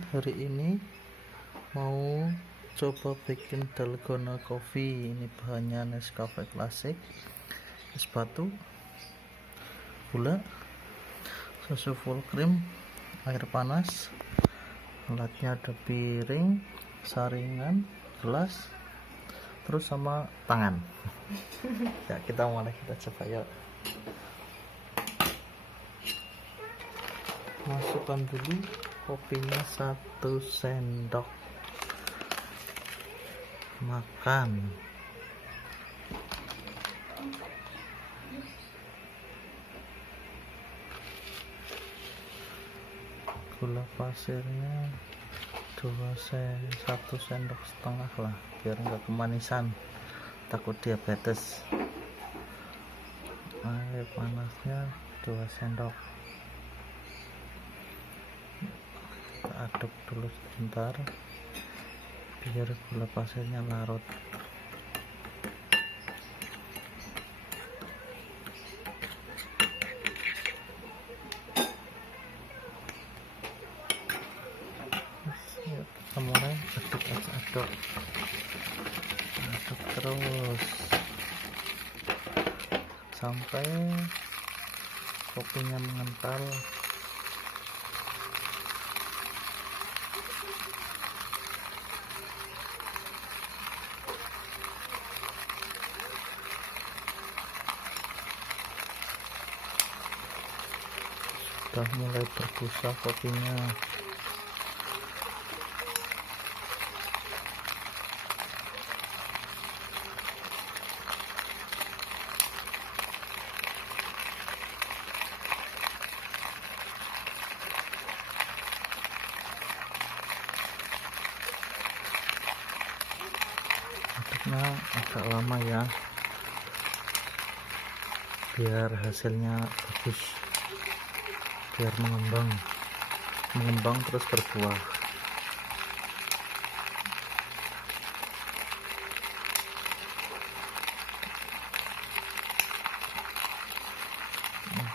teman-teman, hari ini mau coba bikin dalgona coffee. Ini bahannya Nescafe Classic, es batu, gula, susu full cream, air panas. Alatnya ada piring, saringan, gelas, terus sama tangan. Ya, kita coba yuk. Masukkan dulu kopinya 1 sendok makan. Gula pasirnya 1 sendok setengah lah, biar nggak kemanisan, takut diabetes. Air panasnya 2 sendok. Kita aduk dulu sebentar biar gula pasirnya larut. Kita mulai aduk terus sampai kopinya mengental. Sudah mulai berbusa kopinya. Aduknya agak lama ya, biar hasilnya bagus, biar mengembang terus berbuah.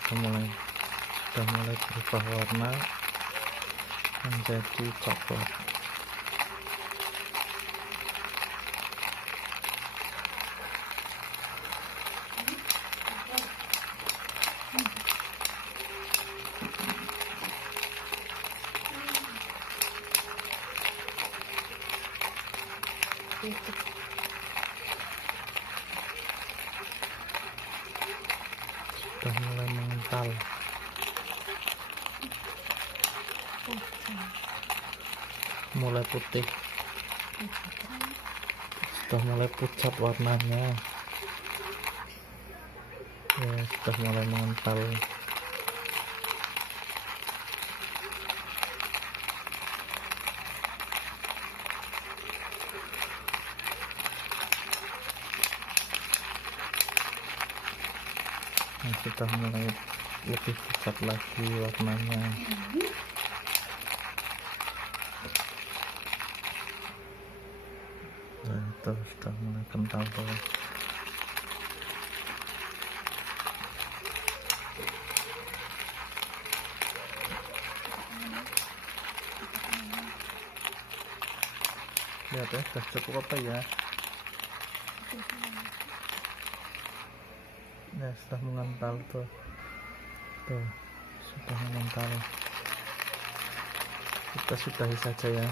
Sudah mulai berubah warna menjadi coklat. Sudah mulai mengental, mulai putih, sudah mulai pucat warnanya ya, sudah mulai mengental. Sudah mulai lebih pucat lagi warnanya. Nah, itu sudah mulai kental tuh. Lihat ya, sudah cukup apa ya? Ya, sudah mengental tuh, sudah mengental. Kita sudahi saja ya,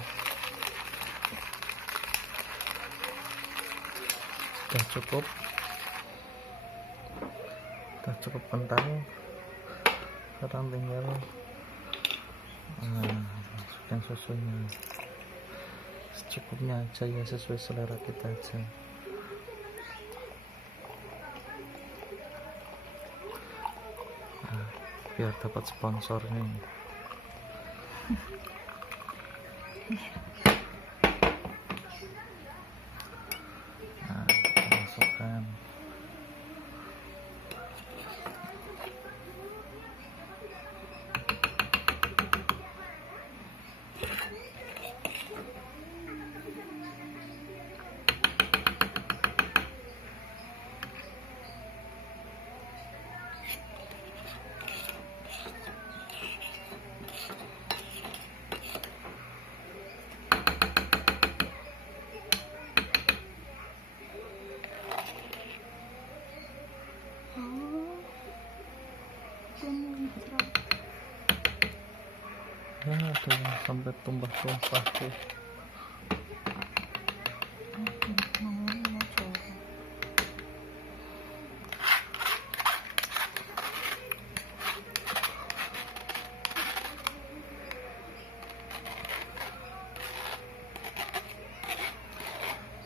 sudah cukup kental. Sekarang tinggal masukkan susunya secukupnya aja ya, sesuai selera kita aja. Biar dapat sponsor nih. Nah, kita masukkan. tuh sampai tumpah-tumpah tuh.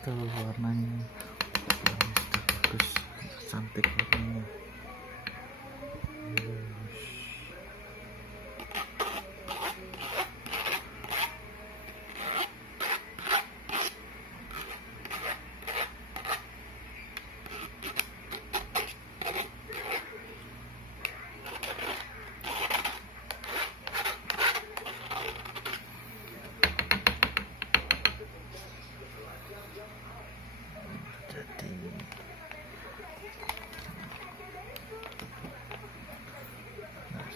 Tuh warnanya bagus, cantik warnanya. Jadi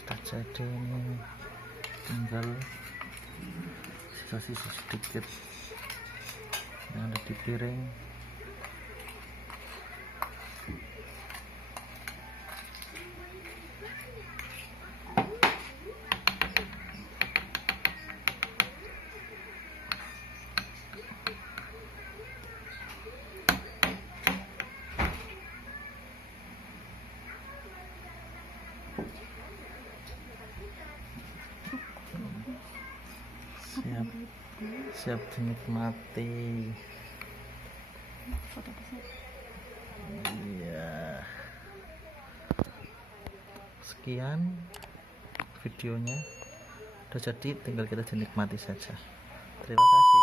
sudah jadi ini, tinggal sisa-sisa sedikit yang ada di piring. Siap dinikmati. Iya, sekian videonya, udah jadi, tinggal kita dinikmati saja. Terima kasih.